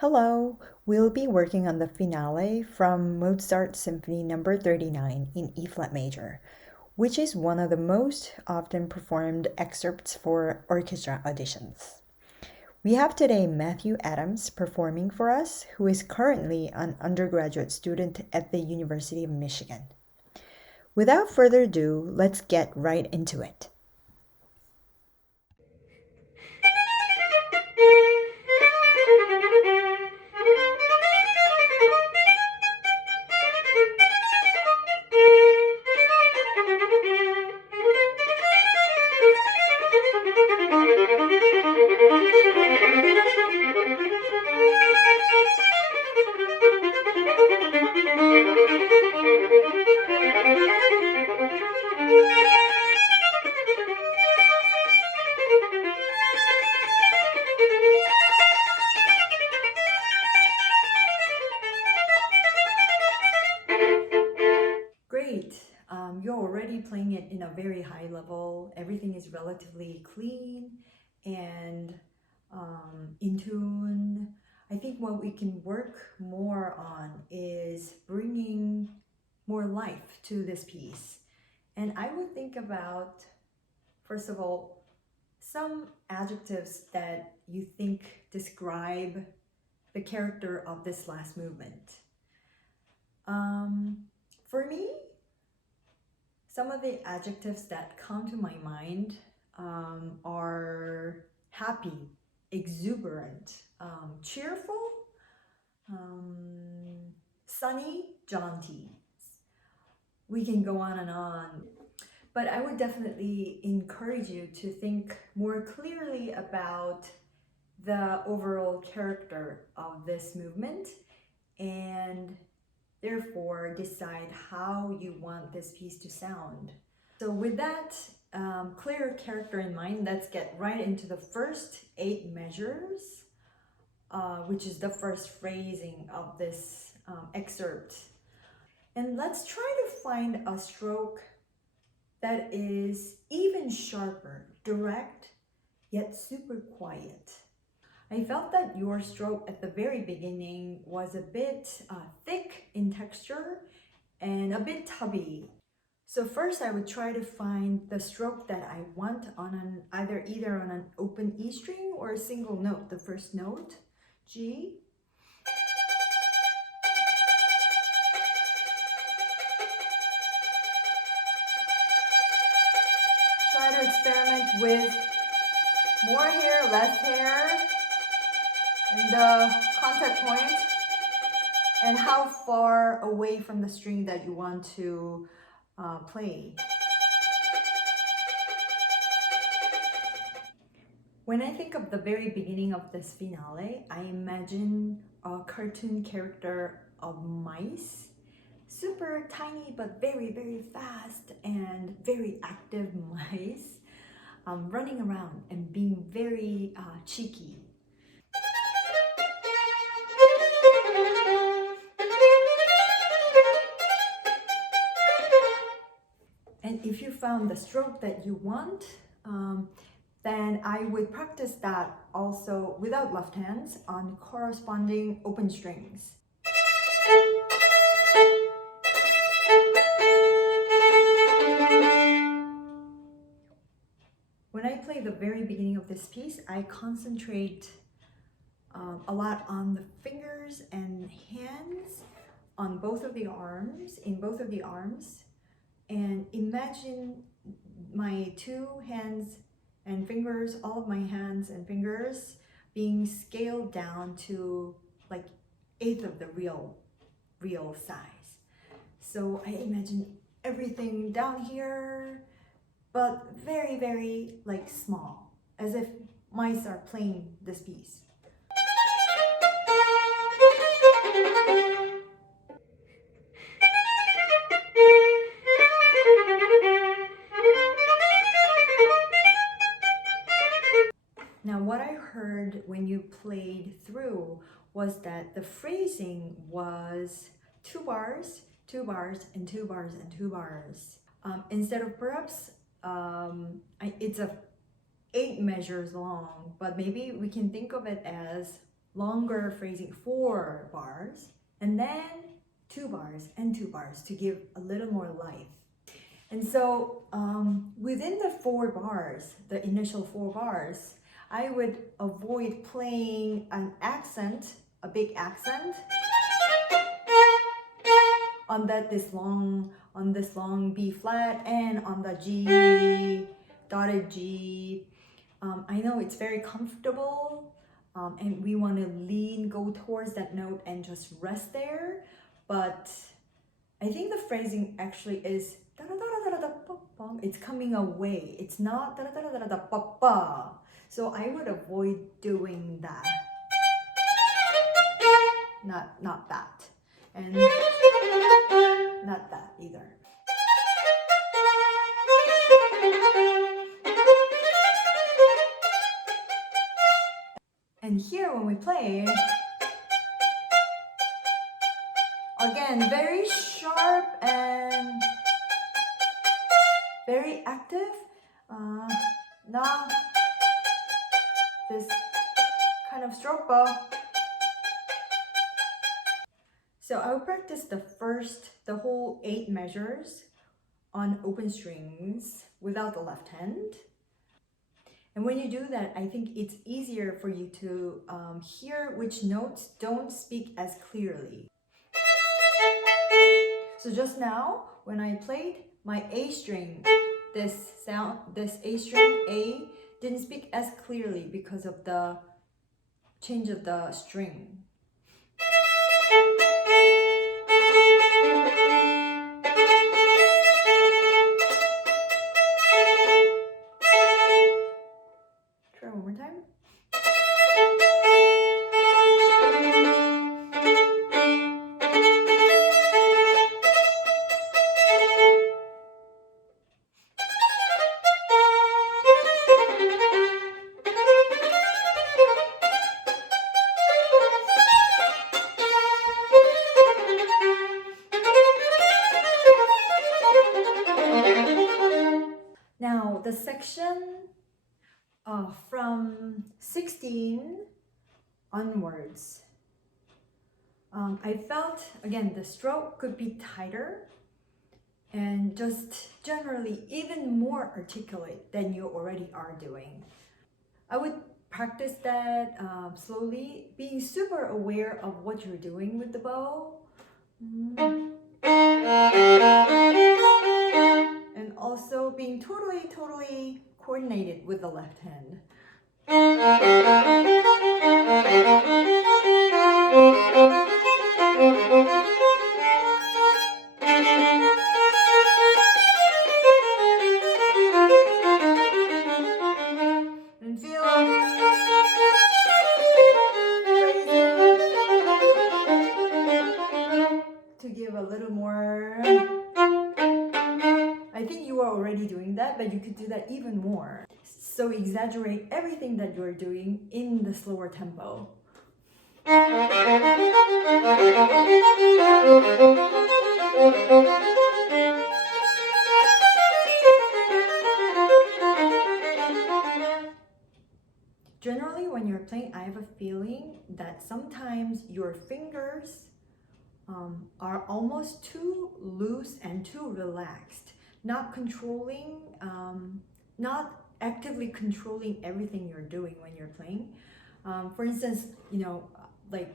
Hello, we'll be working on the finale from Mozart Symphony number 39 in E flat major, which is one of the most often performed excerpts for orchestra auditions. We have today Matthew Adams performing for us, who is currently an undergraduate student at the University of Michigan. Without further ado, let's get right into it. Great. You're already playing it in a very high level. Everything is relatively clean and in tune. I think what we can work more on is bringing more life to this piece. And I would think about, first of all, some adjectives that you think describe the character of this last movement. For me, some of the adjectives that come to my mind are happy, exuberant, cheerful, sunny, jaunty. We can go on and on. But I would definitely encourage you to think more clearly about the overall character of this movement and therefore decide how you want this piece to sound. So with that clear character in mind, let's get right into the first 8 measures, which is the first phrasing of this excerpt. And let's try to find a stroke that is even sharper, direct, yet super quiet. I felt that your stroke at the very beginning was a bit thick in texture and a bit tubby. So first I would try to find the stroke that I want on either on an open E string or a single note, the first note, G. Try to experiment with more hair, less hair, and the contact point, and how far away from the string that you want to play. When I think of the very beginning of this finale, I imagine a cartoon character of mice, super tiny but very, very fast and very active mice, running around and being very cheeky. And if you found the stroke that you want, then I would practice that also without left hands on corresponding open strings. When I play the very beginning of this piece, I concentrate a lot on the fingers and hands on both of the arms, and imagine my 2 hands and fingers, all of my hands and fingers being scaled down to like 1/8 of the real size. So I imagine everything down here, but very, very like small, as if mice are playing this piece. Now, what I heard when you played through was that the phrasing was 2 bars, 2 bars, and 2 bars, and 2 bars. Instead of perhaps, it's 8 measures long, but maybe we can think of it as longer phrasing, 4 bars, and then 2 bars and 2 bars to give a little more life. And so within the 4 bars, the initial 4 bars, I would avoid playing an accent, a big accent, on this long B flat and on the G, dotted G. I know it's very comfortable and we want to go towards that note and just rest there, but I think the phrasing actually is it's coming away. It's not so I would avoid doing that. Not that. And not that either. And here when we play, again, very sharp and very active. Not this kind of stroke bow. So I'll practice the whole 8 measures on open strings without the left hand. And when you do that, I think it's easier for you to hear which notes don't speak as clearly. So just now, when I played my A string, this A string, A, didn't speak as clearly because of the change of the string. Try one more time. Now the section from 16 onwards, I felt again the stroke could be tighter and just generally even more articulate than you already are doing. I would practice that slowly, being super aware of what you're doing with the bow. And also being totally coordinated with the left hand. And feel to give a little more. I think you are already doing that, but you could do that even more. So exaggerate everything that you're doing in the slower tempo. Generally, when you're playing, I have a feeling that sometimes your fingers are almost too loose and too relaxed. Not controlling, not actively controlling everything you're doing when you're playing. For instance, like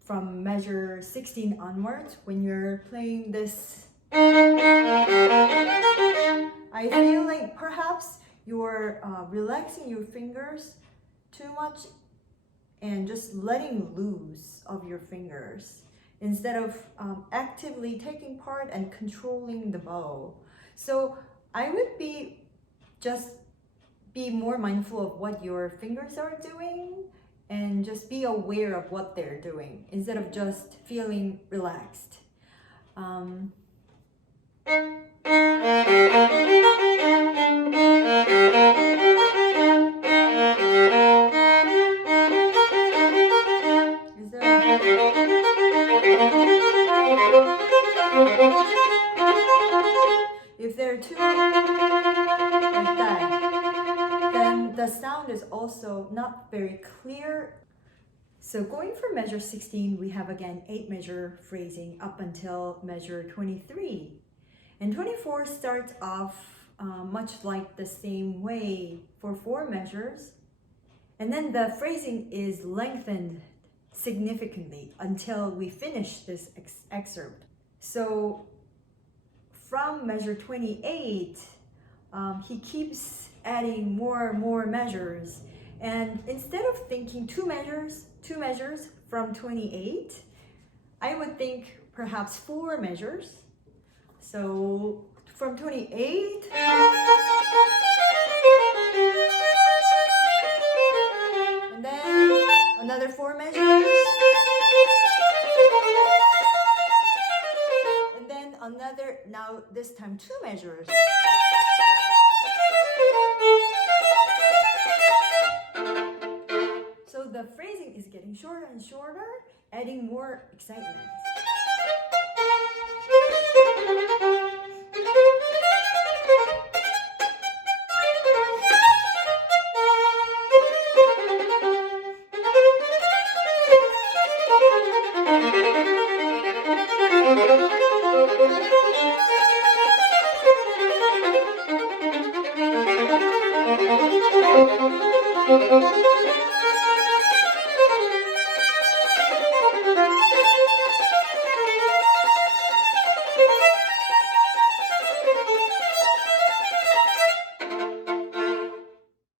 from measure 16 onwards, when you're playing this, I feel like perhaps you're relaxing your fingers too much and just letting loose of your fingers, instead of actively taking part and controlling the bow. So I would just be more mindful of what your fingers are doing and just be aware of what they're doing instead of just feeling relaxed. If they're too like that, then the sound is also not very clear. So going from measure 16, we have again 8 measure phrasing up until measure 23. And 24 starts off much like the same way for 4 measures. And then the phrasing is lengthened significantly until we finish this excerpt. So from measure 28, he keeps adding more and more measures. And instead of thinking two measures from 28, I would think perhaps 4 measures. So from 28, and then another 4 measures, and then another, now this time 2 measures. So the phrasing is getting shorter and shorter, adding more excitement.